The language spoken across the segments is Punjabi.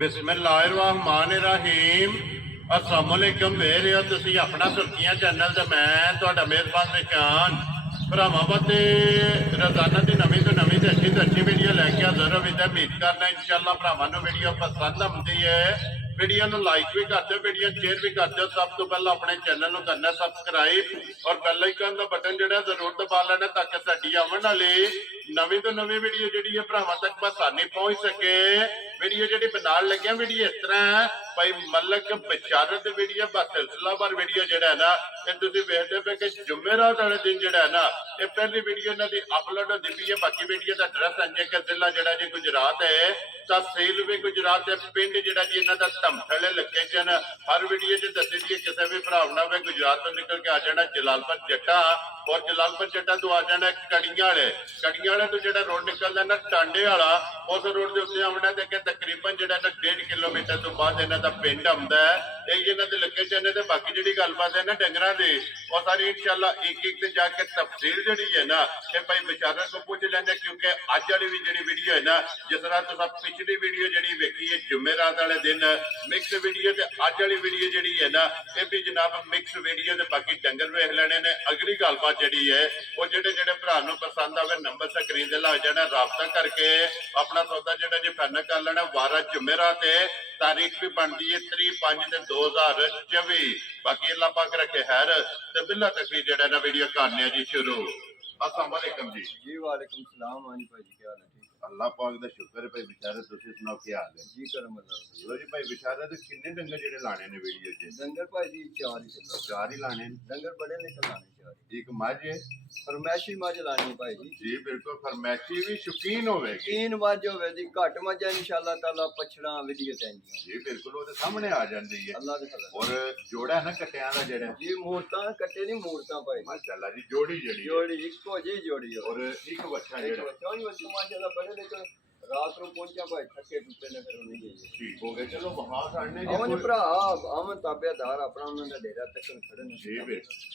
बिस्मिल्लाहिर्रहमानिर्रहीम अस्सलाम वालेकुम वेख रहे हो तुसी अपना सुर्खियां चैनल ते मैं तुहाडा मेहरबान निशान भरावां वास्ते रोजाना की नवीं तो अच्छी वीडियो लैके हाजिर होवी ते उम्मीद करना इंशाअल्लाह भरावां नूं वीडियो पसंद आउंदी है। वीडियो नूं लाइक भी कर दो, वीडियो शेयर भी कर दो। सब तो पहले अपने चैनल नूं करना सबसक्राइब और बेल आइकन का बटन जिहड़ा जरूर दबा लेना ताकि साडी आउण वाली नवीं तो नवीं वीडियो जिहड़ी है भरावां तक आसानी पहुंच सके। वीडियो जिहड़ी बनाउण लग्या वीडियो इस तरह है भाई मलक बशारत वीडियो सिलसिलावार वीडियो जिहड़ा है ना ये तुसीं वेखदे पे कि जुमेरात वाले दिन जिहड़ा है ना ये पहली वीडियो इन्हां दी अपलोड होंदी पई है। बाकी वीडियो दा एड्रैस संजय का जिला जिहड़ा जी गुजरात है, तहसील भी गुजरात है, पिंड जिहड़ा जी इन्हां दा धमथले लोकेशन हर वीडियो च दसी दी है। किसी भी भरा ना होवे गुजरात तो निकल के आ जाना जलालपुर जट्टा और जलालपुर जट्टा तो आ जाना कड़ियां वाले तो जिहड़ा रोड निकलदा ना टांडे वाला उस रोड के उत्ते आउणा ते तकरीबन जिहड़ा ना 1.5 किलोमीटर तो बाद इन्हां दा पिंड आउंदा है। यही इन्हां दी लोकेशन है ते बाकी जिहड़ी गलबात है ना डंगरां दी और सारी इंशाअल्लाह एक एक ते जाके तफसील जिहड़ी है ना ये भाई बशारत को पूछ लेंगे क्योंकि अज वाली भी जिहड़ी वीडियो है ना जिस तरह तुसां पिछली वीडियो जिहड़ी वेखी है जुमेरात वाले दिन मिक्स वीडियो ते अज वाली वीडियो जिहड़ी है ना ये भी जनाब मिक्स वीडियो ते बाकी डंगर वेख लेने ने। अगली गलबात जिहड़ी है वो जिहड़े जिहड़े भरा नूं पसंद आवे नंबर स्क्रीन ते ला जाना, राबता करके अपना सौदा जिहड़ा जी फाइनल कर लेना। 12 जुमेरात है, तारीख भी बनती है 3/5/2024। बाकी अल्लाह पाक रखे खैर ते बिल्ला तक भी जिहड़ा ना वीडियो करने जी शुरू। अस्सलाम वालेकुम जी। वालेकुम सलाम। हाँ जी भाई जी, क्या हाल है? ठीक अल्लाह पाक दा शुक्र है भाई बिचारे तुसीं सुनाओ क्या हाल है जी, करम अल्लाह। लो जी भाई बिचारे ते किन्ने डंगर जेहड़े लाने ने वीडियो च? डंगर भाई जी 4 ही चलो, 4 ही लाने ने। डंगर बड़े निकल लाने 4 एक मझ है फरमैशी मझ लानी भाई जी। जी बिल्कुल फरमैशी भी शौकीन होवेगी। 3 मझ होवे जी, घट मझ इंशाअल्लाह ताला पछड़ा वीडियो चाहिए जी बिल्कुल वो सामने आ जाती है अल्लाह दे फजल और जोड़ा है ना कट्टियां दा जेड़ा जी। मूर्तां कट्टे नहीं मूर्तां भाई माशाल्लाह जी जोड़ी जेड़ी जोड़ी इको जी जोड़ी है। और एक बच्चा जेड़ा चौड़ी बच्चे माशाअल्लाह बड़े लेकिन रात को पहुंचा भाई थके टुटे ने फिर नहीं गए ठीक हो गए। चलो वहां साढ़ने अमन भरा अमन ताबेदार अपना उन्होंने डेरा तक खड़े ने जी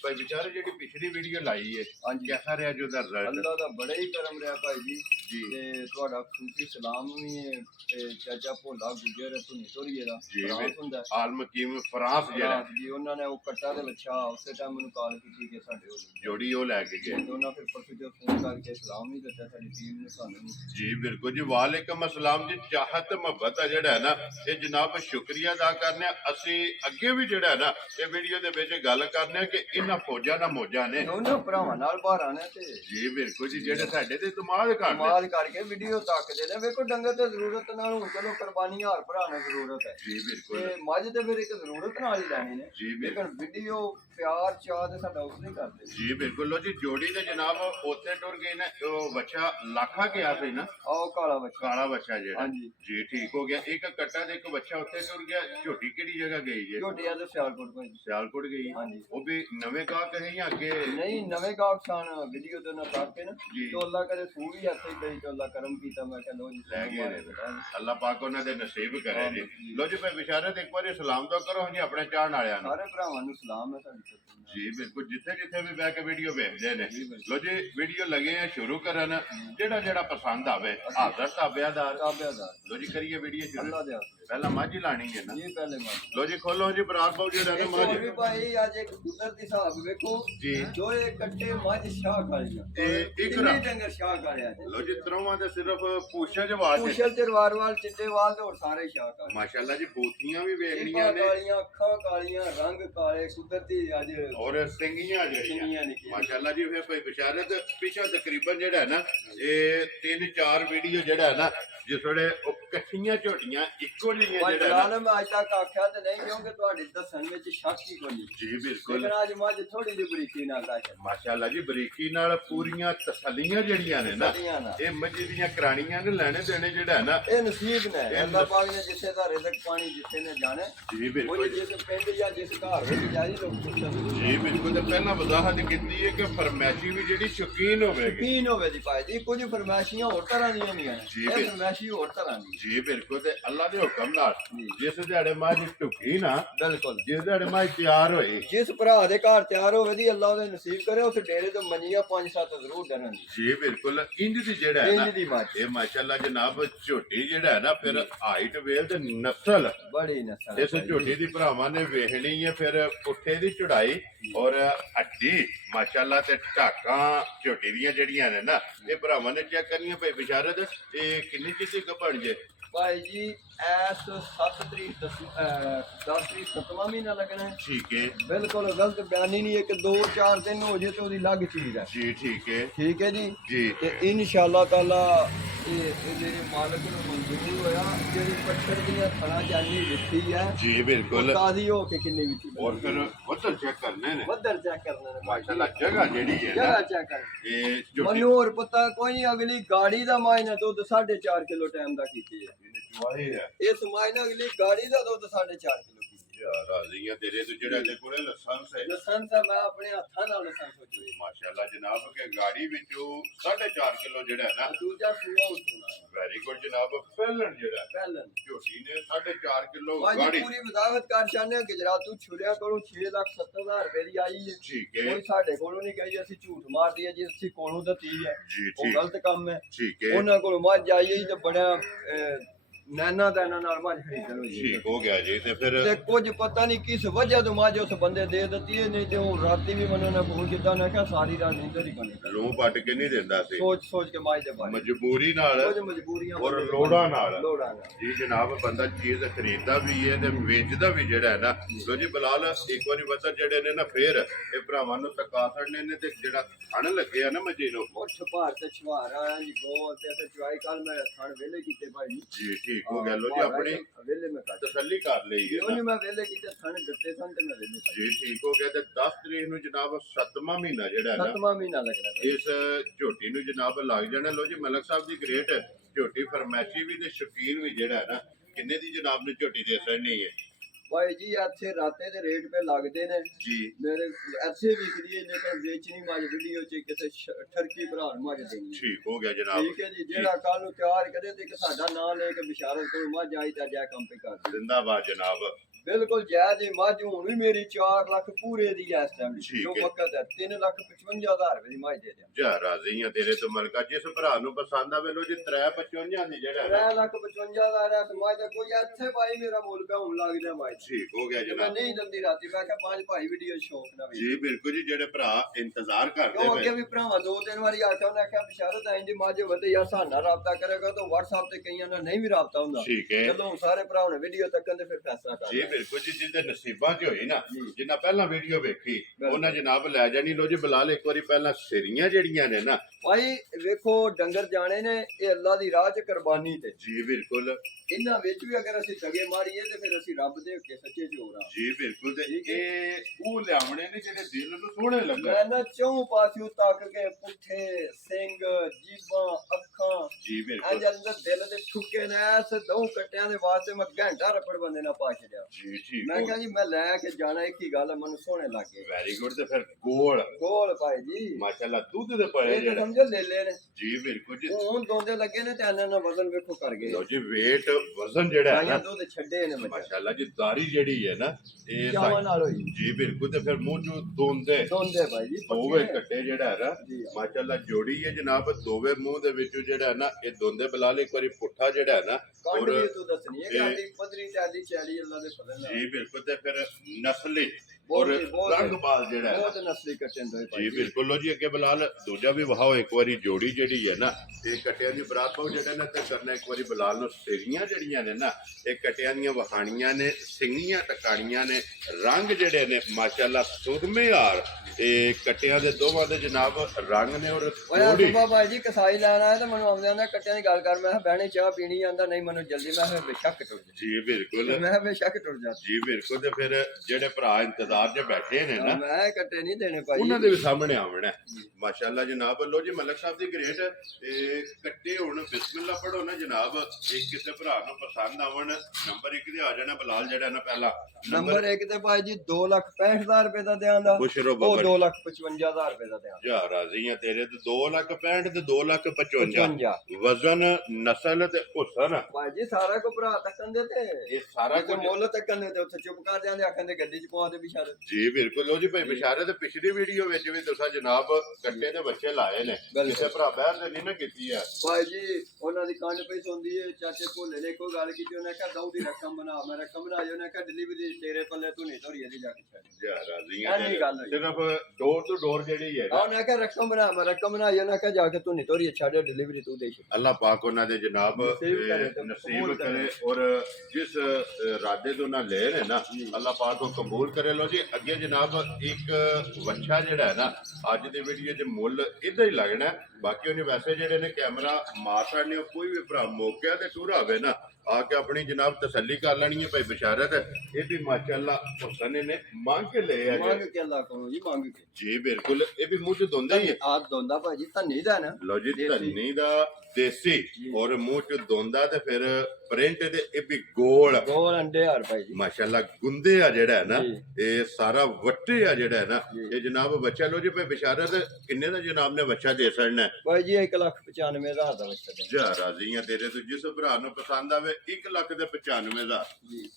भाई बेचारे जेडी पिछली वीडियो लाई है हां जी कैसा रहा जो दा रिजल्ट? अल्लाह दा बड़ा ही करम रहा भाई जी जी ते ਤੁਹਾਡਾ ਖੂਸੀ सलाम भी है ते चाचा भोला गुजर तुनी तोरीए दा जी फ्रांस हुंदा आल मकीम फ्रांस जेड़ा जी ਉਹਨਾਂ ਨੇ ਉਹ ਕੱਟਾ ਦੇ ਬੱਚਾ ਉਸੇ ਟਾਈਮ ਮੈਨੂੰ ਕਾਲ ਕੀਤੀ ਕਿ ਸਾਡੇ ਹੋ जोड़ी वो लेके गए ਤੇ ਉਹਨਾਂ ਫਿਰ ਪਰਸੋਂ ਜੋ ਫੋਨ ਕਰਕੇ ਸਲਾਮ ਵੀ ਦਿੱਤਾ ਸਾਡੀ ਟੀਮ ਨੇ ਸਾਨੂੰ। जी बिल्कुल जी वालेकुम अस्सलाम जी। चाहत मुहब्बत है जेड़ा है ना ये जनाब शुक्रिया अदा करने ਅਸੀਂ ਅੱਗੇ ਵੀ ਜਿਹੜਾ ਹੈ ਨਾ ਇਹ ਵੀਡੀਓ ਦੇ ਵਿੱਚ ਗੱਲ ਕਰਨੇ ਆ ਕਿ ਇਹਨਾਂ ਫੌਜਾਂ ਦਾ ਮੌਜਾਂ ਨੇ ਦੋਨੋਂ ਭਰਾਵਾਂ ਨਾਲ ਬਾਹਰ ਆਣੇ ਤੇ ਜੀ ਬਿਲਕੁਲ ਜੀ ਜਿਹੜੇ ਸਾਡੇ ਤੇ ਇਤਮਾਦ ਕਰਦੇ ਕਮਾਲ ਕਰਕੇ ਵੀਡੀਓ ਤੱਕਦੇ ਨੇ। ਵੇਖੋ ਡੰਗਰ ਤੇ ਜ਼ਰੂਰਤ ਨਾਲ ਹੁਣ ਚਲੋ ਕੁਰਬਾਨੀ ਹਾਰ ਭਰਾ ਨੂੰ ਜ਼ਰੂਰਤ ਹੈ ਜੀ ਬਿਲकुल ਤੇ ਮੱਝ ਤੇ ਫਿਰ ਇੱਕ ਜ਼ਰੂਰਤ ਨਾਲ ਹੀ ਲੈਣੇ ਨੇ ਜੀ ਲੇਕਿਨ ਵੀਡੀਓ ਪਿਆਰ ਚਾਹ ਤੇ ਸਾਡਾ ਉਸ ਨਹੀਂ ਕਰਦੇ ਜੀ ਬਿਲकुल ਲੋ ਜੀ ਜੋੜੀ ਤੇ ਜਨਾਬ ਉੱਥੇ ਟੁਰ ਗਏ ਨੇ ਉਹ ਬੱਚਾ ਲਾਖਾ ਗਿਆ ਸੀ ਨਾ ਆਓ ਕਾਲਾ ਬੱਚਾ ਕਾਲਾ ਬੱਚਾ ਜਿਹੜਾ ਹਾਂਜੀ ਜੀ ਠੀਕ ਹੋ ਗਿਆ। ਇੱਕ ਕੱਟਾ ਤੇ ਇੱਕ ਬੱਚਾ ਉੱਥੇ ਟੁਰ ਗਿਆ। ਝੋਟੀ ਕਿਹੜੀ ਜਗ੍ਹਾ ਗਈ ਹੈ? ਝੋਟੀਆਂ ਦੇ ਸਿਆਲਕੋਟ ਭਾਈ ਸਿਆਲਕੋਟ ਗਈ। ਹਾਂਜੀ ਉਹ ਵੀ ਨਵੇਂ ਗਾਹ ਕਹੇ ਜਾਂ ਅੱਗੇ ਨਹੀਂ ਨਵੇਂ ਗਾਹਕ ਵੀਡੀਓ ਤੇ ਨਾ ਕਰ ਕੇ ਨਾ ਜੀ। ਚੋਲਾ ਕਰੇ ਸੂ ਵੀ ਹੱਥੇ ਗਈ ਚੋਲਾ ਕਰਮ ਕੀਤਾ ਮੈਂ ਕਿਹਾ ਲੋ ਜੀ ਲੈ ਗਏ ਨੇ। ਅੱਲਾਹ ਪਾਕ ਉਹਨਾਂ ਦੇ ਨਸੀਬ ਕਰੇ ਜੀ। ਲੋ ਜੀ ਭਾਈ ਬਿਸ਼ਾਰਤ ਇੱਕ ਵਾਰੀ ਸਲਾਮ ਤਾਂ ਕਰੋ ਜੀ ਆਪਣੇ ਚਾਹਣ ਵਾਲਿਆਂ ਨੂੰ। ਸਾਰੇ ਭਰਾਵਾਂ ਨੂੰ ਸਲਾਮ ਹੈ ਸਾਡੀ ਤਰਫੋਂ। ਜੀ ਬਿਲਕੁਲ ਜਿੱਥੇ ਜਿੱਥੇ ਵੀ ਬਹਿ ਕੇ ਵੀਡੀਓ ਵੇਖਦੇ ਨੇ ਲੋ ਜੀ ਵੀਡੀਓ ਲੱਗੇ ਆ ਸ਼ੁਰੂ ਕਰਨ ਜਿਹੜਾ ਜਿਹੜਾ ਪਸੰਦ ਆਵੇ ਹਾਜ਼ਰ ਤਾਬਿਆਦਾਰ ਲੋ ਜੀ ਕਰੀਏ ਵੀਡੀਓ ਸ਼ੁਰੂ। ਅੱਲਾਹ ਦੇ ਪਹਿਲਾਂ ਮੱਝ ਹੀ ਲਾਣੀ ਹੈ ਨਾ ਇਹ ਪਹਿਲੇ ਮਾਰ ਲੋ ਜੀ ਖੋਲੋ ਜੀ ਬਰਾਕ ਬਾਉ ਜਿਹੜਾ ਨੇ ਮੱਝ ਵੀ ਭਾਈ ਅੱਜ ਇੱਕ ਕੁਦਰਤੀ ਹਿਸਾਬ ਵੇਖੋ ਜੀ ਜੋ ਇਹ ਕੱਟੇ ਮੱਝ ਸ਼ਾਹ ਕਾਲੀਆਂ ਇਹ ਇੱਕ ਕਿੰਨੇ ਡੰਗਰ ਸ਼ਾਹ ਕਾਲਿਆ ਲੋ ਜੀ ਤਰੋਵਾਂ ਦੇ ਸਿਰਫ ਪੂਛਾਂ ਚ ਆਵਾਜ਼ ਪੁਸ਼ਲ ਤੇ ਵਾਰ ਚਿੱਟੇ ਵਾਲ ਤੇ ਹੋਰ ਸਾਰੇ ਸ਼ਾਹ ਕਾਲੇ ਮਾਸ਼ਾਅੱਲਾ ਜੀ ਬੂਥੀਆਂ ਵੀ ਵੇਖਣੀਆਂ ਨੇ ਕਾਲੀਆਂ ਅੱਖਾਂ ਕਾਲੀਆਂ ਰੰਗ ਕਾਲੇ ਕੁਦਰਤੀ ਅੱਜ ਔਰ ਸਿੰਗੀਆਂ ਜਿਹੜੀਆਂ ਮਾਸ਼ਾਅੱਲਾ ਜੀ ਫਿਰ ਕੋਈ ਬਿਸ਼ਾਰਤ ਪਿਛਾ ਤਕਰੀਬਨ ਜਿਹੜਾ ਹੈ ਨਾ ਇਹ 3-4 ਵੀਡੀਓ ਜਿਹੜਾ ਹੈ ਨਾ ਜਿਸ ਵੇਲੇ ਉਹ ਇਕੱਠੀਆਂ ਝੋਟੀਆਂ ਇੱਕੋ ਜਿਹੀਆਂ ਜਿਹੜਾ ਹੈ ਮੈਂ ਅੱਜ ਤੱਕ ਆਖਿਆ ਤੇ ਨਹੀਂ ਕਿਉਂਕਿ ਤੁਹਾਡੇ ਦੱਸਣ ਵਿੱਚ ਸ਼ੱਕ ਹੀ ਕੋਈ ਨਹੀਂ ਜੀ ਬਿਲਕੁਲ ਲੇਕਿਨ ਅੱਜ ਮੱਝ ਥੋੜੀ ਜਿਹੀ ਬਰੀਕੀ ਨਾਲ ਦੱਸ ਮਾਸ਼ਾਅੱਲਾ ਜੀ ਬਰੀਕੀ ਨਾਲ ਪੂਰੀਆਂ ਤਸੱਲੀਆਂ ਜਿਹੜੀਆਂ ਨੇ ਨਾ ਇਹ ਮੱਝ ਦੀਆਂ ਕਰਾਣੀਆਂ ਨੇ ਲੈਣੇ ਦੇਣੇ ਜਿਹੜਾ ਹੈ ਨਾ ਇਹ ਨਸੀਬ ਨੇ ਅੱਲਾਹ ਪਾਕ ਨੇ ਜਿੱਥੇ ਦਾ ਰਿਜ਼ਕ ਪਾਣੀ ਜਿੱਥੇ ਨੇ ਜਾਣੇ ਜੀ ਬਿਲਕੁਲ ਜਿਸ ਪਿੰਡ ਜਾਂ ਜਿਸ ਘਰ ਵਿੱਚ ਜਾਈ ਲੋਕ ਪੁੱਛਣ ਜੀ ਬਿਲਕੁਲ ਤੇ ਪਹਿਲਾਂ ਵਜ਼ਾਹਤ ਕੀਤੀ ਹੈ ਕਿ ਫਰਮੈਸ਼ੀ ਵੀ ਜਿਹੜੀ ਸ਼ੌਕੀਨ ਹੋਵੇਗੀ ਸ਼ੌਕੀਨ ਹੋਵੇ ਜੀ ਭਾਈ ਜੀ ਕੁਝ ਫਰਮਾਇਸ਼ੀਆਂ ਹੋਰ ਤਰ੍ਹਾਂ ਦੀਆਂ ਹੁੰਦੀਆਂ ਨੇ ਇਹ ਫਰਮਾਇਸ਼ੀ ਹੋਰ ਤਰ੍ਹਾਂ ਦੀ ਜੀ ਬਿਲਕੁਲ ਤੇ ਅੱਲਾ ਦੇ ਹੁਕਮ ਨਾਲ ਜੀ। ਜਿਸ ਦਿਹਾੜੇ ਮੱਝ ਢੁੱਕੀ ਨਾ ਬਿਲਕੁਲ ਜਿਸ ਦਿਹਾੜੇ ਮੱਝ ਤਿਆਰ ਹੋਈ ਜਿਸ ਭਰਾ ਦੇ ਘਰ ਤਿਆਰ ਹੋਵੇ ਦੀ ਅੱਲਾ ਉਹਦੇ ਨਸੀਬ ਕਰੇ ਉਸ ਡੇਰੇ ਤੋਂ ਮੰਨੀਆਂ 5-7 ਜ਼ਰੂਰ ਡਰਨ ਦੀ ਜੀ ਬਿਲਕੁਲ ਇੰਜ ਦੀ ਜਿਹੜਾ ਹੈ ਨਾ ਇੰਜ ਦੀ ਮੱਝ ਇਹ ਮਾਸ਼ਾਅੱਲਾ ਜਨਾਬ ਝੋਟੀ ਜਿਹੜਾ ਹੈ ਨਾ ਫਿਰ ਹਾਈਟ ਵੇਲ ਤੇ ਨਸਲ ਬੜੀ ਨਸਲ ਇਸ ਝੋਟੀ ਦੀ ਭਰਾਵਾਂ ਨੇ ਵੇਖਣੀ ਹੈ ਫਿਰ ਪੁੱਠੇ ਦੀ ਚੜਾਈ ਔਰ ਹੱਡੀ ਮਾਸ਼ਾਅੱਲਾ ਤੇ ਢਾਕਾਂ ਝੋਟੀ ਦੀਆਂ ਜਿਹੜੀਆਂ ਨੇ ਨਾ ਇਹ ਭਰਾਵਾਂ ਨੇ ਚੈੱਕ ਕਰਨੀਆਂ ਭਾਈ ਬਿਸ਼ਾਰਤ ਇਹ ਕਿੰਨੀ ਚੀਜ਼ ਬਣ ਜੇ ਭਾਈ ਜੀ ਐਸ 7 ਤਰੀਕ 10 ਤਰੀਕ 7ਵਾਂ ਮਹੀਨਾ ਲੱਗਣਾ ਹੈ ਠੀਕ ਹੈ ਬਿਲਕੁਲ ਗਲਤ ਬਿਆਨੀ ਨਹੀਂ ਹੈ ਕਿ 2-4 ਦਿਨ ਹੋ ਜੇ ਤੇ ਉਹਦੀ ਅਲੱਗ ਚੀਜ਼ ਹੈ ਜੀ ਠੀਕ ਹੈ ਠੀਕ ਹੈ ਜੀ ਜੀ ਤੇ ਇਨਸ਼ਾਅੱਲਾ ਤਾਲਾ ਇਹ ਮੇਰੇ ਮਾਲਕ ਨੂੰ ਮਨਜ਼ੂਰ ਹੋਇਆ ਜਿਹੜੀ ਪੱਥਰ ਦੀਆਂ ਥਣਾ ਜਾਨੀ ਦਿੱਤੀ ਹੈ ਜੀ ਬਿਲਕੁਲ ਤਾਜ਼ੀ ਹੋ ਕੇ ਕਿੰਨੀ ਵਿੱਚ ਔਰ ਫਿਰ ਵਤਨ ਚੈੱਕ ਕਰਨੇ ਨੇ ਵੱਧਰ ਚੈੱਕ ਕਰਨਾ ਨੇ ਮਾਸ਼ਾਅੱਲਾ ਜਗ੍ਹਾ ਜਿਹੜੀ ਹੈ ਨਾ ਜਗ੍ਹਾ ਚੈੱਕ ਕਰ ਇਹ ਝੋਟੀ ਮੈਨੂੰ ਹੋਰ ਪਤਾ ਕੋਈ ਨਹੀਂ, ਅਗਲੀ ਗਾੜੀ ਦਾ ਮਾਇਨਾ ਦੁੱਧ 4.5 ਕਿਲੋ ਟਾਈਮ ਦਾ ਕੀਤੀ ਹੈ ਚੁਆਈ ਹੈ ਇਸ ਮਾਇਨਾ ਅਗਲੀ ਗਾੜੀ ਦਾ ਦੁੱਧ 4.5 ਕਿਲੋ ਕੀਤੀ ਯਾਰ ਰਾਜ਼ੀਆਂ ਤੇਰੇ ਤੋਂ ਜਿਹੜਾ ਦੇ ਕੋਲੇ ਲਾਇਸੈਂਸ ਹੈ ਲਸਣ ਤਾਂ ਮੈਂ ਆਪਣੇ ਹੱਥਾਂ ਨਾਲ ਲਸਣ ਸੋਚੀ ਮਾਸ਼ਾਅੱਲਾ ਜਨਾਬ ਕੇ ਗਾੜੀ ਵਿੱਚੋਂ 4.5 ਕਿਲੋ ਜਿਹੜਾ ਹੈ ਨਾ ਦੂਜਾ ਸੂਆ ਉਸੂਣਾ ਵੈਰੀ ਗੁੱਡ ਜਨਾਬ ਪਹਿਲਣ ਜਿਹੜਾ ਪਹਿਲਾਂ ਝੋਟੀ ਨੇ 4.5 ਕਿਲੋ ਭਾਜੀ ਗਾੜੀ ਪੂਰੀ ਵਜ਼ਾਹਤ ਕਰ ਚਾਹਨੇ ਗੁਜਰਾਤ ਤੋਂ ਛੁੜਿਆ ਕਰੋ 6,70,000 ਰੁਪਏ ਦੀ ਆਈ ਹੈ ਠੀਕ ਹੈ ਕੋਈ ਸਾਡੇ ਕੋਲੋਂ ਨਹੀਂ ਗਈ ਅਸੀਂ ਝੂਠ ਮਾਰਦੀ ਹੈ ਜੀ ਅਸੀਂ ਕੋਲੋਂ ਦਿੱਤੀ ਹੈ ਜੀ ਉਹ ਠੀਕ ਗਲਤ ਕੰਮ ਹੈ ਠੀਕ ਹੈ ਉਹਨਾਂ ਕੋਲ ਮੱਝ ਆਈ ਹੈ ਤੇ ਬੜਾ ਨੈਣਾ ਦਾਣਾ ਨਾਲ ਮੱਝ ਖਰੀਦਣ ਹੋਈ ਹੈ ਠੀਕ ਹੋ ਗਿਆ ਜੀ ਤੇ ਫਿਰ ਤੇ ਕੁਝ ਪਤਾ ਨਹੀਂ ਕਿਸ ਵਜ੍ਹਾ ਤੋਂ ਮੱਝ ਉਸ ਬੰਦੇ ਦੇ ਦਿੱਤੀ ਹੈ, ਨਹੀਂ ਤੇ ਉਹ ਰਾਤੀ ਵੀ ਮੈਨੂੰ ਨਾ ਫੋਨ ਕੀਤਾ ਨਾ ਕਿਹਾ ਸਾਰੀ ਰਾਤ ਨੀਂਦਰ ਹੀ ਬਣੀ ਲੂੰ ਪੱਟ ਕੇ ਨਹੀਂ ਦਿੰਦਾ ਸੀ ਸੋਚ ਕੇ ਮੱਝ ਦੇ ਬਾਰੇ ਮਜਬੂਰੀ ਨਾਲ ਕੁਝ ਮਜਬੂਰੀਆਂ ਔਰ ਲੋੜਾਂ ਨਾਲ ਲੋੜਾਂ ਨਾਲ ਜੀ ਜਨਾਬ ਬੰਦਾ ਚੀਜ਼ ਖਰੀਦਦਾ ਵੀ ਹੈ ਤੇ ਵੇਚਦਾ ਵੀ ਜਿਹੜਾ ਹੈ ਨਾ ਲੋ ਜੀ ਬਲਾਲ ਇੱਕ ਵਾਰੀ ਵਸਰ ਜਿਹੜੇ ਨੇ ਨਾ ਫੇਰ ਇਹ ਭਰਾਵਾਂ ਨੂੰ ਤਕਾ ਛੱਡਨੇ ਨੇ ਤੇ ਜਿਹੜਾ ਥਣ ਲੱਗੇ ਆ ਨਾ ਮੱਝੀ ਨੂੰ ਉਹ ਛਪਾਰ ਤੇ ਛਵਾਰਾ ਹੈ ਜੀ ਗੋਲ ਤੇ ਫਿਰ ਚੁਆਈ ਕੱਲ ਮੈਂ ਥਣ ਵੇਲੇ ਕੀਤੇ ਭਾਈ ਜੀ ਠੀਕ ਹੋ ਗਿਆ ਲੋ ਜੀ ਆਪਣੀ ਵੇਲੇ ਮੈਂ ਕਰ ਤਸੱਲੀ ਕਰ ਲਈ ਹੈ ਉਹਨੇ ਮੈਂ ਵੇਲੇ ਕੀਤੇ ਥਣ ਦਿੱਤੇ ਸਨ ਤੇ ਮੈਂ ਵੇਲੇ ਜੀ ਠੀਕ ਹੋ ਗਿਆ ਤੇ 10 ਤਰੀਕ ਨੂੰ ਜਨਾਬ 7ਵਾਂ ਮਹੀਨਾ ਜਿਹੜਾ ਹੈ ਨਾ 7ਵਾਂ ਮਹੀਨਾ ਲੱਗਣਾ ਇਸ ਝੋਟੀ ਨੂੰ ਜਨਾਬ ਲੱਗ ਜਾਣਾ ਲੋ ਜੀ ਮਲਕ ਸਾਹਿਬ ਦੀ ਗ੍ਰੇਟ ਝੋਟੀ ਫਰਮੈਸ਼ੀ ਵੀ ਤੇ ਸ਼ੌਕੀਨ ਵੀ ਜਿਹੜਾ ਹੈ ਨਾ ਕਿੰਨੇ ਦੀ ਜਨਾਬ ਨੇ ਝੋਟੀ ਦੇ ਸੜਨੀ ਹੈ ਭਾਈ ਜੀ ਇੱਥੇ ਰਾਤੇ ਦੇ ਰੇਟ पे ਲੱਗਦੇ ਨੇ ਜੀ ਮੇਰੇ ਇੱਥੇ ਵਿਕਦੀ ਹੈ ਲੇਕਿਨ ਵੇਚਣੀ ਮੱਝ ਵੀਡੀਓ ਚ ਕਿਸੇ ਠਰਕੀ ਭਰਾ ਨੂੰ ਮੱਝ ਦੇਣੀ ਠੀਕ ਹੋ ਗਿਆ ਜਨਾਬ ਠੀਕ ਹੈ ਜੀ ਜਿਹੜਾ ਕੱਲ ਨੂੰ ਤਿਆਰ ਕਰੇ ਤੇ ਕਿ ਸਾਡਾ ਨਾਮ ਲੈ ਕੇ ਬਿਸ਼ਾਰਤ ਕੋਈ ਮੱਝ ਆਈ ਤਾਂ ਜਾ ਕੰਮ ਤੇ ਕਰ ਦੇ ਜ਼ਿੰਦਾਬਾਦ ਜਨਾਬ ਬਿਲਕੁਲ ਜਾਇਜ਼ ਹੈ ਮੱਝ ਹੁਣ ਵੀ ਮੇਰੀ 4 ਲੱਖ ਪੂਰੇ ਦੀ ਹੈ ਇਸ ਟਾਈਮ ਠੀਕ ਜੋ ਹੈ। ਵਕਤ ਹੈ 3,55,000 ਰੁਪਏ ਦੀ ਮੱਝ ਦੇ ਦਿਆਂ ਜਾ ਰਾਜ਼ੀਆਂ ਤੇਰੇ ਤੋਂ ਮਲਕਾ ਜਿਸ ਭਰਾ ਨੂੰ ਪਸੰਦ ਆਵੇ ਲੋ ਜੀ 355 ਦੀ ਜਿਹੜਾ ਹੈ ਨਾ 3,55,000 ਹੈ ਮੱਝ ਦਾ ਕੋਈ ਇੱਥੇ ਭਾਈ ਮੇਰਾ ਮੁੱਲ ਪਿਆ ਹੁਣ ਲੱਗ ਜਾ ਮੱਝ ਠੀਕ ਹੋ ਗਿਆ ਮੈਂ ਜਨਾਬ ਨਹੀਂ ਜਲਦੀ ਰਾਤੀ ਮੈਂ ਕਿਹਾ ਪੰਜ ਭਾਈ ਵੀਡੀਓ ਸ਼ੌਕ ਨਾ ਵੇਖ ਜੀ ਬਿਲਕੁਲ ਜੀ ਜਿਹੜੇ ਭਰਾ ਇੰਤਜ਼ਾਰ ਕਰਦੇ ਉਹ ਅੱਗੇ ਪਏ ਵੀ ਭਰਾਵਾਂ 2-3 ਵਾਰੀ ਆਖਿਆ ਉਹਨੇ ਆਖਿਆ ਬਿਸ਼ਾਰਤ ਐਂ ਜੀ ਮੱਝ ਵਧੇ ਯਾਰ ਸਾਡਾ ਰਾਬਤਾ ਕਰੇਗਾ ਤਾਂ WhatsApp ਤੇ ਕਈਆਂ ਨਾਲ ਨਹੀਂ ਵੀ ਰਾਬਤਾ ਹੁੰਦਾ ਠੀਕ ਹੈ ਜਦੋਂ ਸਾਰੇ ਭਰਾਵਾਂ ਨੇ ਵੀਡੀਓ ਤੱਕਣ ਤੇ ਫਿਰ ਫੈਸਲਾ ਕਰ ਜੀ ਬਿਲਕੁਲ ਜੀ ਜਿਹਦੇ ਨਸੀਬਾਂ 'ਚ ਹੋਈ ਨਾ ਜੀ। ਜਿੰਨਾ ਪਹਿਲਾਂ ਵੀਡੀਓ ਵੇਖੀ ਉਹਨਾਂ ਜਨਾਬ ਲੈ ਜਾਣੀ ਲੋ ਜੀ ਬਲਾਲ ਇੱਕ ਵਾਰੀ ਪਹਿਲਾਂ ਸਿਰੀਆਂ ਜਿਹੜੀਆਂ ਨੇ ਨਾ ਭਾਈ ਵੇਖੋ ਡੰਗਰ ਜਾਣੇ ਨੇ ਇਹ ਅੱਲਾ ਦੀ ਰਾਹ 'ਚ ਕੁਰਬਾਨੀ ਤੇ ਜੀ ਬਿਲਕੁਲ ਇਹਨਾਂ ਵਿੱਚ ਵੀ ਅਗਰ ਅਸੀਂ ਦਗੇ ਮਾਰੀਏ ਤੇ ਫਿਰ ਅਸੀਂ ਰੱਬ ਦੇ ਕੇ ਸੱਚੇ ਜੋਰ ਆ ਜੀ ਬਿਲਕੁਲ ਤੇ ਠੀਕ ਹੈ। ਇਹ ਉਹ ਲਿਆਵਣੇ ਨੇ ਜਿਹੜੇ ਦਿਲ ਨੂੰ ਸੋਹਣੇ ਲੱਗਣ ਮੈਂ ਨਾ ਚੌਂ ਪਾਸਿਓਂ ਤੱਕ ਕੇ ਪੁੱਠੇ ਸਿੰਘ ਜੀਬਾਂ ਅੱਖਾਂ ਜੀ ਬਿਲਕੁਲ ਅੱਜ ਅੰਦਰ ਦਿਲ ਦੇ ਠੁਕੇ ਨੇ ਐਸ ਦੋ ਕੱਟਿਆਂ ਦੇ ਵਾਸਤੇ ਮੈਂ ਘੰਟਾ ਰਫੜ ਬੰਦੇ ਨਾਲ ਪਾ ਛੱਡਿਆ ਜੀ ਠੀਕ ਮੈਂ ਹੋ ਕਿਹਾ ਜੀ ਮੈਂ ਲੈ ਕੇ ਜਾਣਾ ਇੱਕ ਹੀ ਗੱਲ ਹੈ, ਮੈਨੂੰ ਸੋਹਣੇ ਲੱਗੇ ਵੈਰੀ ਗੁੱਡ ਤੇ ਫਿਰ ਗੋਲ ਕੋਲ ਭਾਈ ਜੀ ਮਾਸ਼ਾਅੱਲਾ ਦੁੱਧ ਦੇ ਪਏ ਇਹ ਤਾਂ ਜਿਹੜੇ ਸਮਝੋ ਲੈ ਲੈ ਨੇ ਜੀ ਬਿਲਕੁਲ ਜੀ ਹੁਣ ਦੋਂਦੇ ਲੱਗੇ ਨੇ ਤੇ ਇਹਨਾਂ ਨਾਲ ਵਜ਼ਨ ਵੇਖੋ ਕਰ ਗਏ ਲੋ ਜੀ weight ਵਜ਼ਨ ਜਿਹੜਾ ਹੈ ਗਾਈਆਂ ਨਾ ਦੁੱਧ ਛੱਡੇ ਨੇ ਬੱਚਾ ਮਾਸ਼ਾਅੱਲਾ ਜੀ ਦਾਰੀ ਜਿਹੜੀ ਹੈ ਨਾ ਇਹ ਚਾਵਾਂ ਨਾਲ ਹੋਈ ਜੀ ਬਿਲਕੁਲ ਤੇ ਫਿਰ ਮੂੰਹ ਚੋਂ ਦੋਂਦੇ ਦੋਂਦੇ ਭਾਈ ਜੀ ਦੋਵੇਂ ਕੱਟੇ ਜਿਹੜਾ ਹੈ ਨਾ ਜੀ। ਮਾਸ਼ਾਅੱਲਾ ਜੋੜੀ ਹੈ ਜਨਾਬ ਦੋਵੇਂ ਮੂੰਹ ਦੇ ਵਿੱਚੋਂ ਜਿਹੜਾ ਹੈ ਨਾ ਇਹ ਦੋਂਦੇ ਬਲਾਲ ਇੱਕ ਵਾਰੀ ਪੁੱਠਾ ਜਿਹੜਾ ਹੈ ਨਾ ਕੰਡ ਔਰ ਵੀ ਤੂੰ ਦੱਸਣੀ ਹੈ ਕਿ ਇਹ- ਸਾਡੀ ਪਦਰੀ ਚਾਲੀ ਚਾਲੀ ਅੱਲਾ ਦੇ ਫਜ਼ਲ ਨਾਲ ਜੀ ਬਿਲਕੁਲ ਤੇ ਫਿਰ ਨਸਲੀ ਬਹੁਤ ਔਰ ਹੀ- ਬਹੁਤ- ਰੰਗਬਾਜ਼ ਜਿਹੜਾ ਹੈ ਨਾ, ਬਹੁਤ ਨਸਲੀ ਕੱਟੇ ਦੋਏ ਭਾਈ ਜੀ ਬਿਲਕੁਲ ਲੋ ਜੀ ਅੱਗੇ ਬਲਾਲ ਦੂਜਾ ਵੀ ਵਹਾਓ ਇੱਕ ਵਾਰੀ ਜੋੜੀ ਜਿਹੜੀ ਹੈ ਨਾ ਇਹ ਕਟਿਆਂ ਦੀ ਬਰਾਤ ਪਾਉ ਜਿਹੜਾ ਨਾ ਤੇ ਕਰਨਾ ਇੱਕ ਵਾਰੀ ਬਲਾਲ ਨੂੰ ਸਿਰੀਆਂ ਜਿਹੜੀਆਂ ਨੇ ਨਾ ਇਹ ਕਟਿਆਂ ਦੀਆਂ ਵਹਾਣੀਆਂ ਨੇ ਸਿੰਘੀਆਂ ਟਕਾਣੀਆਂ ਨੇ ਰੰਗ ਜਿਹੜੇ ਨੇ ਮਾਸ਼ਾਅੱਲਾ ਸੁਰਮੇ ਹਾਰ ਇਹ ਕਟਿਆਂ ਦੇ ਦੋਵਾਂ ਦੇ ਜਨਾਬ ਰੰਗ ਨੇ ਔਰ ਓਏ ਜੋੜੀ ਸੁਬਾ ਭਾਈ ਜੀ ਕਸਾਈ ਲੈਣ ਆਇਆ ਤਾਂ ਮੈਨੂੰ ਆਉਂਦੇ ਆਂਦਾ ਕੱਟਿਆਂ ਦੀ ਗੱਲ ਕਰ ਮੈਂ ਕਿਹਾ ਬਹਿਣੇ ਚਾਹ ਪੀਣੀ ਆਂਦਾ ਨਹੀਂ ਮੈਨੂੰ ਜਲਦੀ ਮੈਂ ਕਿਹਾ ਬੇਸ਼ੱਕ ਟੁੱਟ ਜਾ ਜੀ ਬਿਲਕੁਲ ਮੈਂ ਕਿਹਾ ਬੇਸ਼ੱਕ ਟੁੱਟ ਜਾ ਜੀ ਬਿਲਕੁਲ ਤੇ ਫਿਰ ਜਿਹੜੇ ਭਰਾ ਇੰਤਜ਼ਾਰ ਸਰਦਾਰ ਜੇ ਬੈਠੇ ਨੇ ਨਾ ਮੈਂ ਕੱਟੇ ਨਹੀਂ ਦੇਣੇ ਭਾਈ ਉਹਨਾਂ ਦੇ ਵੀ ਸਾਹਮਣੇ ਆਵਣਾ ਮਾਸ਼ਾਅੱਲਾ ਜਨਾਬ ਵੱਲੋਂ ਜੀ ਮਲਕ ਸਾਹਿਬ ਦੀ ਗ੍ਰੇਟ ਤੇ ਕੱਟੇ ਹੁਣ ਬਿਸਮਿਲ੍ਲਾ ਪੜੋ ਨਾ ਜਨਾਬ ਇੱਕ ਕਿਸੇ ਭਰਾ ਨੂੰ ਪਸੰਦ ਆਵਣ ਨੰਬਰ 1 ਤੇ ਆ ਜਾਣਾ ਬਲਾਲ ਜਿਹੜਾ ਨਾ ਪਹਿਲਾ ਨੰਬਰ 1 ਤੇ ਭਾਈ ਜੀ 2,65,000 ਰੁਪਏ ਦਾ ਦਿਆਂਦਾ ਬੁਸ਼ਰੋ ਉਹ ਬੱਬਰ 2,55,000 ਰੁਪਏ ਦਾ ਦਿਆਂਦਾ ਜਾ ਰਾਜ਼ੀ ਆ ਤੇਰੇ ਤੇ 2,65,000 ਤੇ 2,55,000 55 ਵਜ਼ਨ ਨਸਲ ਤੇ ਹੁਸਨ ਭਾਈ ਜੀ ਸਾਰਾ ਕੋ ਭਰਾ ਤੱਕਣ ਦੇ ਤੇ ਇਹ ਸਾਰਾ ਕੋਈ ਕੁਝ ਮੁੱਲ ਤੱਕਣ ਦੇ ਤੇ ਉੱਥੇ ਚੁੱਪ ਕਰ ਜਾਂਦੇ ਆਖਣ ਦੇ ਗੱਡੀ 'ਚ ਪਵਾ ਦੇ ਬਿਸ਼ਾਰੇ ਜੀ ਬਿਲਕੁਲ ਉਹ ਜੀ ਭਾਈ ਬਿਸ਼ਾਰੇ ਤੇ ਪਿਛਲੀ ਵੀਡੀਓ ਵਿੱਚ ਵੀ ਤੁਸੀਂ ਜਨਾਬ ਕੱਟੇ ਦੇ ਬੱਚੇ ਲਾਏ ਨੇ ਕਿਸੇ ਭਰਾ ਬਹਿਰ ਦੇ ਨਹੀਂ ਨਾ ਕੀਤੀ ਹੈ ਭਾਈ ਜੀ ਉਹਨਾਂ ਦੀ ਕੰਨ ਪਈ ਸੁਣਦੀ ਹੈ ਚਾਚੇ ਭੋਲੇ ਨੇ ਕੋਈ ਗੱਲ ਕੀਤੀ ਉਹਨੇ ਕਿਹਾ ਦਊ ਦੀ ਰਕਮ ਬਣਾ ਮੈਂ ਰਕਮ ਬਣਾ ਉਹਨੇ ਕਿਹਾ ਡਿਲੀਵਰੀ ਤੇਰੇ ਪੱਲੇ ਤੂੰ ਨਹੀਂ ਧੋਰੀ ਇਹਦੀ ਜਾ ਕੇ ਛੱਡ ਜਾ ਰਾਜ਼ੀ ਇਹ ਨਹੀਂ ਗੱਲ ਹੋਈ। ਸਿਰਫ ਡੋਰ ਟੂ ਡੋਰ ਜਿਹੜੀ ਹੈ ਨਾ ਉਹਨੇ ਕਿਹਾ ਰਕਮ ਬਣਾ ਮੈਂ ਰਕਮ ਬਣਾਈ ਉਹਨੇ ਕਿਹਾ ਜਾ ਕੇ ਤੂੰ ਨਹੀਂ ਧੋਰੀ ਛੱਡ ਡਿਲੀਵਰੀ ਤੂੰ ਦੇ ਛੱਡ ਅੱਲਾਹ ਪਾਕ ਉਹਨਾਂ ਦੇ ਜਨਾਬ ਨਸੀਬ ਕਰੇ ਨਸੀਬ ਤੇ ਕਬੂਲ ਕਰੇ ਔਰ ਜਿਸ ਇਰਾਦੇ ਤੋਂ ਨਾ ਲੈ ਰਹੇ ਨਾ ਅੱਲਾਹ ਪਾਕ ਉਹ ਕਬੂਲ ਕਰੇ ਲੋ ਜੀ ਅੱਗੇ ਜਨਾਬ ਇੱਕ ਵੱਛਾ ਜਿਹੜਾ ਹੈ ਨਾ ਅੱਜ ਦੀ ਵੀਡੀਓ 'ਚ ਮੁੱਲ ਇਦਾਂ ਹੀ ਲੱਗਣਾ ਹੈ। ਬਾਕੀ ਉਹਨੇ ਵੈਸੇ ਜਿਹੜੇ ਨੇ ਕੈਮਰਾ ਮਾਰ ਛੱਡਨੇ ਉਹ ਕੋਈ ਵੀ ਭਰਾ ਮੌਕਿਆ ਤੇ ਟੂਰ ਆਵੇ ਨਾ ਆ ਕੇ ਆਪਣੀ ਜਨਾਬ ਤਸੱਲੀ ਕਰ ਲੈਣੀ ਹੈ ਭਾਈ ਬਿਸ਼ਾਰਤ ਇਹ ਵੀ ਮਾਸ਼ਾਅੱਲਾ ਹੁਸਨ ਨੇ ਮੰਗ ਕੇ ਲਏ ਆ ਮੰਗ ਕੇ ਅੱਲਾ ਕੋਲੋਂ ਜੀ ਮੰਗ ਕੇ ਜੀ ਬਿਲਕੁਲ ਇਹ ਵੀ ਮੂੰਹ 'ਚ ਦੋਂਦਾ ਹੀ ਹੈ ਆਪ ਦੋਂਦਾ ਭਾਜੀ ਧੰਨੀ ਦਾ ਨਾ ਲੋ ਜੀ ਧੰਨੀ ਦਾ ਦੇਸੀ ਔਰ ਮੂੰਹ 'ਚ ਦੋਂਦਾ ਤੇ ਫਿਰ ਪ੍ਰਿੰਟ ਦੇ ਇਹ ਵੀ ਗੋਲ ਗੋਲ ਅੰਡੇ ਹਰ ਭਾਈ ਜੀ ਮਾਸ਼ਾਅੱਲਾ ਗੁੰਦੇ ਆ ਜਿਹੜਾ ਹੈ ਨਾ ਇਹ ਸਾਰਾ ਵੱਟੇ ਆ ਜਿਹੜਾ ਹੈ ਨਾ ਇਹ ਜਨਾਬ ਬੱਚਾ ਲੋ ਜੀ ਭਾਈ ਬਿਸ਼ਾਰਤ ਕਿੰਨੇ ਦਾ ਜਨਾਬ ਨੇ ਬੱਚਾ ਦੇ ਛੜਨਾ ਭਾਈ ਜੀ 1,95,000 ਦਾ ਬੱਚਾ ਦੇ ਜਾ ਰਾਜ਼ੀ ਆ ਤੇਰੇ ਤੋਂ ਜਿਸ ਭਰਾ ਨੂੰ ਪਸੰਦ ਆਵੇ 1,95,000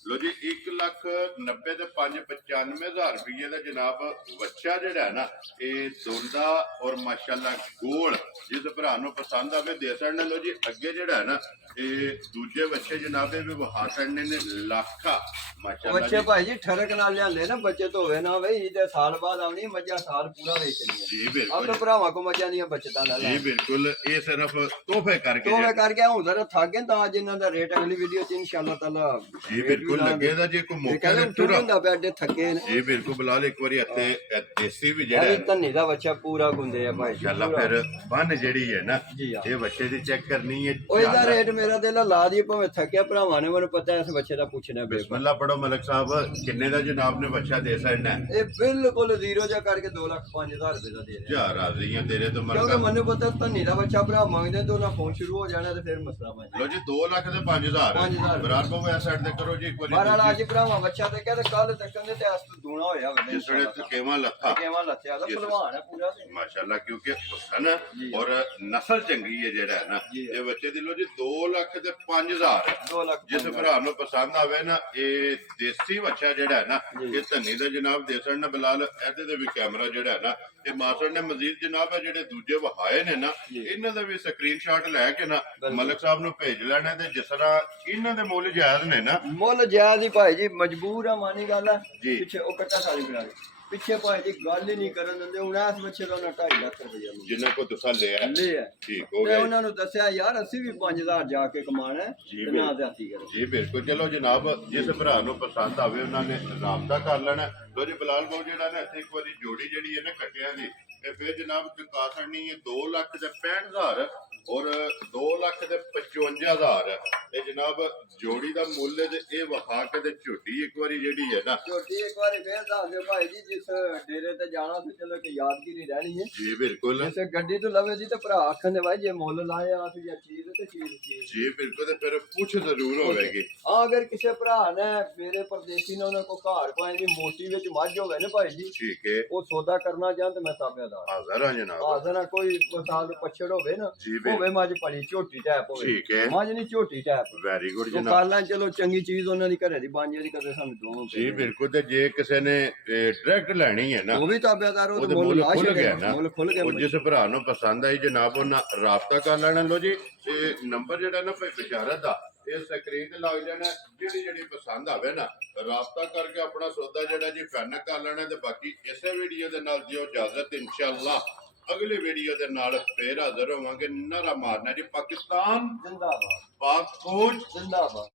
ਲੋ ਜੀ 1,90,000 ਤੇ 5,95,000 ਰੁਪਏ ਦਾ ਜਨਾਬ ਬੱਚਾ ਜਿਹੜਾ ਹੈ ਨਾ ਇਹ ਦੋਂਦਾ ਔਰ ਮਾਸ਼ਾਅੱਲਾ ਗੋਲ ਜਿਸ ਭਰਾ ਨੂੰ ਪਸੰਦ ਆਵੇ ਦੇ ਛੜਨਾ ਲੋ ਜੀ ਅੱਗੇ ਜਿਹੜਾ ਹੈ ਨਾ ਇਹ ਦੂਜੇ ਬੱਚੇ ਜਨਾਬ ਇਹ ਵੀ ਵਹਾ ਛੜਨੇ ਨੇ ਲੱਖਾ ਮਾਸ਼ਾਅੱਲਾ ਬੱਚੇ ਭਾਈ ਜੀ ਠਰਕ ਨਾਲ ਲਿਆਂਦੇ ਨਾ ਬੱਚੇ ਧੋਵੇ ਨਾ ਵੇ ਇਹਦੇ ਸਾਲ ਬਾਅਦ ਆਉਣੀ ਮੱਝਾਂ ਸਾਲ ਪੂਰਾ ਵੇਚਣੀ ਹੈ ਜੀ ਬਿਲਕੁਲ ਆਪਣੇ ਭਰਾਵਾਂ ਕੋ ਮੱਝਾਂ ਦੀਆਂ ਬੱਚਤਾਂ ਲੈ ਜੀ ਲੈ ਬਿਲਕੁਲ ਇਹ ਸਿਰਫ ਤੋਹਫੇ ਕਰਕੇ ਤੋਹਫੇ ਕਰਕੇ ਹੁਣ ਜ਼ਰਾ ਥਾਗੇ ਤਾਂ ਅੱਜ ਇਹਨਾਂ ਦਾ ਰੇਟ ਅਗਲੀ ਵੀਡੀਓ ਚ ਇਨਸ਼ਾਅੱਲਾ ਤਾਲਾ ਜੀ ਬਿਲਕੁਲ ਲੱਗੇਦਾ ਜੇ ਕੋਈ ਮੌਕਾ ਕਹਿੰਦੇ ਤੇ ਟੁਰ ਤੁਰਾ ਹੁੰਦਾ ਬੈਠੇ ਥੱਕੇ ਨੇ ਜੀ ਬਿਲਕੁਲ ਬਲਾਲ ਇੱਕ ਵਾਰੀ ਇੱਥੇ ਇਹ ਦੇਸੀ ਵੀ ਇਹ ਜਿਹੜਾ ਵੀ ਹੈ ਧੰਨੇ ਦਾ ਬੱਚਾ ਪੂਰਾ ਗੁੰਦੇ ਆ ਭਾਈ ਜੀ ਮਾਸ਼ਾਅੱਲਾ ਫਿਰ ਬੰਨ ਜਿਹੜੀ ਹੈ ਨਾ ਜੀ ਹਾਂ ਇਹ ਬੱਚੇ ਦੀ ਚੈੱਕ ਕਰਨੀ ਹੈ ਉਹ ਇਹਦਾ ਰੇਟ ਮੇਰਾ ਦਿਲ ਲਾ ਦੀ ਭਾਵੇਂ ਥੱਕਿਆ ਭਰਾਵਾਂ ਨੇ ਮੈਨੂੰ ਪਤਾ ਇਸ ਬੱਚੇ ਦਾ ਪੁੱਛਣਾ ਬੇਬਾ ਬਿਸਮਿਲ੍ਲਾ ਪੜੋ ਮਲਕ ਸਾਹਿਬ ਕਿੰਨੇ ਦਾ ਜਨਾਬ ਨੇ ਬੱਚਾ ਦੇ ਸਕਣਾ ਇਹ ਬਿਲਕੁਲ ਜ਼ੀਰੋ ਜਾ ਕਰਕੇ 2,05,000 ਰੁਪਏ ਦਾ ਦੇ ਰਿਹਾ ਜਾ ਰਾਜ਼ੀ ਆ ਤੇਰੇ ਤੋਂ ਕਿਉਂਕਿ ਮਲਕ ਮੈਨੂੰ ਪਤਾ ਧੰਨੇ ਦਾ ਬੱਚਾ ਭਰਾ ਮੰਗਦੇ ਤੇ ਉਹਨਾਂ ਫੋਨ ਸ਼ੁਰੂ ਹੋ ਜਾਣਾ ਤੇ ਫਿਰ ਮਸਲਾ ਬਣ ਲੋ ਜੀ 2 ਲੱਖ ਤੇ 5000 5,000 ਬਰਾਰ ਕੋ ਐ ਸਾਈਡ ਤੇ ਕਰੋ ਜੀ ਇੱਕ ਵਾਰੀ ਬਾਹਰ ਵਾਲਾ ਅੱਜ ਭਰਾਵਾਂ ਬੱਚਾ ਤੇ ਕਹਿੰਦੇ ਕੱਲ ਤੱਕ ਦੇ ਤੇ ਅਸ ਦੂਣਾ ਹੋਇਆ ਵਾ ਜਿਸ ਵੇਲੇ ਤਕੇਵਾ ਲੱਥਾ ਕਿਵੇਂ ਲੱਥਿਆ ਦਾ ਭਲਵਾਨ ਹੈ ਪੂਰਾ ਤੇ ਮਾਸ਼ਾਅੱਲਾ ਕਿਉਂਕਿ ਹੁਸਨ ਔਰ ਨਸਲ ਚੰਗੀ ਹੈ ਜਿਹੜਾ ਹੈ ਨਾ ਇਹ ਬੱਚੇ ਦੀ ਲੋ ਜੀ 2 ਲੱਖ ਤੇ 5000 2 ਲੱਖ ਜਿਸ ਭਰਾ ਨੂੰ ਪਸੰਦ ਆਵੇ ਨਾ ਇਹ ਦੇਸੀ ਬੱਚਾ ਜਿਹੜਾ ਹੈ ਨਾ ਇਹ ਧੰਨੀ ਦਾ ਜਨਾਬ ਦੇਸਣ ਨੇ ਬਲਾਲ ਇਹਦੇ ਦੇ ਵੀ ਕੈਮਰਾ ਜਿਹੜਾ ਹੈ ਨਾ ਇਹ ਮਾਸੜ ਨੇ ਮਜ਼ੀਦ ਜਨਾਬ ਹੈ ਜਿਹੜੇ ਦੂਜੇ ਵਹਾਏ ਨੇ ਨਾ ਇਹਨਾਂ ਦਾ ਵੀ ਸਕਰੀਨਸ਼ਾਟ ਲੈ ਕੇ ਨਾ ਮਲਕ ਸਾਹਿਬ ਨੂੰ ਭੇਜ ਲੈਣਾ ਤੇ ਜਿਸ ਤਰ੍ਹਾਂ ਇਹਨਾਂ ਦੇ ਮੁੱਲ ਜਾਇਜ਼ ਨੇ ਨਾ ਮੁੱਲ ਜਾਇਜ਼ ਹੀ ਭਾਈ ਜੀ ਮਜਬੂਰ ਆ ਮਾਨੀ ਗੱਲ ਆ ਜੀ। ਪਿੱਛੇ ਉਹ ਕੱਟਾ ਸਾਰੀ ਬਣਾ ਦੇ ਪਿੱਛੇ ਭਾਈ ਜੀ ਗੱਲ ਹੀ ਨਹੀਂ ਕਰਨ ਦਿੰਦੇ ਹੁਣ ਇਸ ਬੱਚੇ ਦਾ ਉਹਨਾਂ 2.5 ਲੱਖ ਰੁਪਏ ਜਿੰਨਾ ਕੋ ਤੁਸੀਂ ਲਿਆ ਲੈ ਆ ਠੀਕ ਹੋ ਤੇ ਗਿਆ ਉਹਨਾਂ ਨੂੰ ਦੱਸਿਆ ਯਾਰ ਅਸੀਂ ਵੀ 5,000 ਜਾ ਕੇ ਕਮਾਣਾ ਹੈ ਜੀ ਤੇ ਨਾ ਜ਼ਿਆਤੀ ਕਰੋ ਜੀ ਬਿਲਕੁਲ ਚਲੋ ਜਨਾਬ ਜਿਸ ਭਰਾ ਨੂੰ ਪਸੰਦ ਆਵੇ ਉਹਨਾਂ ਨੇ ਰਾਬਤਾ ਕਰ ਲੈਣਾ ਲੋ ਜੀ ਬਲਾਲ ਬਾਉ ਜਿਹੜਾ ਨਾ ਇੱਥੇ ਇੱਕ ਵਾਰੀ ਜੋੜੀ ਜਿਹੜੀ ਹੈ ਨਾ ਕੱਟਿਆਂ ਦੀ ਇਹ ਫਿਰ ਜਨਾਬ ਚੁਕਾ ਛੱਡਣੀ ਹੈ 2 ਲੱਖ ਤੇ 65,000 ਔਰ 2 ਲੱਖ ਤੇ 55,000 ਇਹ ਜਨਾਬ ਜੋੜੀ ਦਾ ਮੁੱਲ ਹੈ ਤੇ ਇਹ ਵਖਾ ਕੇ ਤੇ ਝੋਟੀ ਇੱਕ ਵਾਰੀ ਜਿਹੜੀ ਹੈ ਨਾ ਛੋਟੀ ਇੱਕ ਵਾਰੀ ਫੇਰ ਦੱਸ ਦਿਓ ਭਾਈ ਜੀ ਜਿਸ ਡੇਰੇ ਤੇ ਜਾਣਾ ਸੀ ਚਲੋ ਕਿ ਯਾਦਗਿਰੀ ਰਹਿਣੀ ਹੈ ਜੀ ਬਿਲਕੁਲ ਜਿਸ ਗੱਡੀ ਤੋਂ ਲਵੇ ਜੀ ਤੇ ਭਰਾ ਆਖਣ ਦੇ ਭਾਈ ਜੇ ਮੁੱਲ ਲਾਇਆ ਆ ਜਾਂ ਚੀਜ਼ ਤੇ ਚੀਜ਼ ਜੀ ਬਿਲਕੁਲ ਤੇ ਫਿਰ ਪੁੱਛ ਜ਼ਰੂਰ ਹੋਵੇਗੀ ਆ ਅਗਰ ਕਿਸੇ ਭਰਾ ਨੇ ਮੇਰੇ ਪਰਦੇਸੀ ਨੇ ਉਹਨਾਂ ਕੋ ਘਰ ਪਾਏ ਦੀ ਮੋਟੀ ਵਿੱਚ ਮੱਝ ਹੋਵੇ ਨਾ ਭਾਈ ਜੀ ਠੀਕ ਹੈ ਉਹ ਸੌਦਾ ਕਰਨਾ ਚਾਹਣ ਤੇ ਮੈਂ ਤਾਬੇਦਾਰ ਹਾਜ਼ਰ ਹਾਂ ਜਨਾਬ ਹਾਜ਼ਰ ਆ ਕੋਈ ਸਾਲ ਪਛੜ ਹੋਵੇ ਨਾ ਜੀ ਹੋਵੇ ਮੱਝ ਪੜੀ ਝੋਟੀ ਟੈਪ ਹੋਵੇ ਠੀਕ ਹੈ ਮੱਝ ਨਹੀਂ ਝੋਟੀ ਟੈਪ ਵੈਰੀ ਗੁੱਡ ਉਹ ਜਨਾਬ ਕਾਲਾਂ ਚਲੋ ਚੰਗੀ ਚੀਜ਼ ਉਹਨਾਂ ਦੀ ਘਰੇ ਦੀ ਬਾਂਝੇ ਦੀ ਕਦੇ ਸਾਨੂੰ ਦੋਵਾਂ ਜੀ ਬਿਲਕੁਲ ਤੇ ਜੇ ਕਿਸੇ ਨੇ ਡਾਇਰੈਕਟ ਲੈਣੀ ਹੈ ਨਾ ਉਹ ਵੀ ਤਾਬੇਦਾਰ ਉਹ ਉਹਦੇ ਮੁੱਲ ਮੁੱਲ ਲਾ ਖੁੱਲ ਛੱਡਿਆ ਗਿਆ ਨਾ ਮੁੱਲ ਖੁੱਲ ਗਿਆ ਉਹ ਜਿਸ ਭਰਾ ਨੂੰ ਪਸੰਦ ਆਈ ਜਨਾਬ ਉਹਨਾਂ ਰਾਬਤਾ ਕਰ ਲੈਣਾ ਲੋ ਜੀ ਤੇ ਨੰਬਰ ਜਿਹੜਾ ਨਾ ਭਾਈ ਬਿਸ਼ਾਰਤ ਦਾ ਇਹ ਸਕਰੀਨ ਤੇ ਲੱਗ ਜਾਣਾ ਜਿਹੜੀ ਪਸੰਦ ਆਵੇ ਨਾ ਰਾਬਤਾ ਕਰਕੇ ਆਪਣਾ ਸੌਦਾ ਜਿਹੜਾ ਜੀ ਫਾਈਨਲ ਕਰ ਲੈਣਾ ਤੇ ਬਾਕੀ ਇਸੇ ਵੀਡੀਓ ਦੇ ਨਾਲ ਦਿਓ ਇਜਾਜ਼ਤ ਇਨਸ਼ਾਅੱਲਾ ਅਗਲੀ ਵੀਡੀਓ ਦੇ ਨਾਲ ਫੇਰ ਹਾਜ਼ਰ ਹੋਵਾਂਗੇ ਨਾਰਾ ਮਾਰਨਾ ਜੀ ਪਾਕਿਸਤਾਨ ਜ਼ਿੰਦਾਬਾਦ ਪਾਕ ਫੌਜ ਜ਼ਿੰਦਾਬਾਦ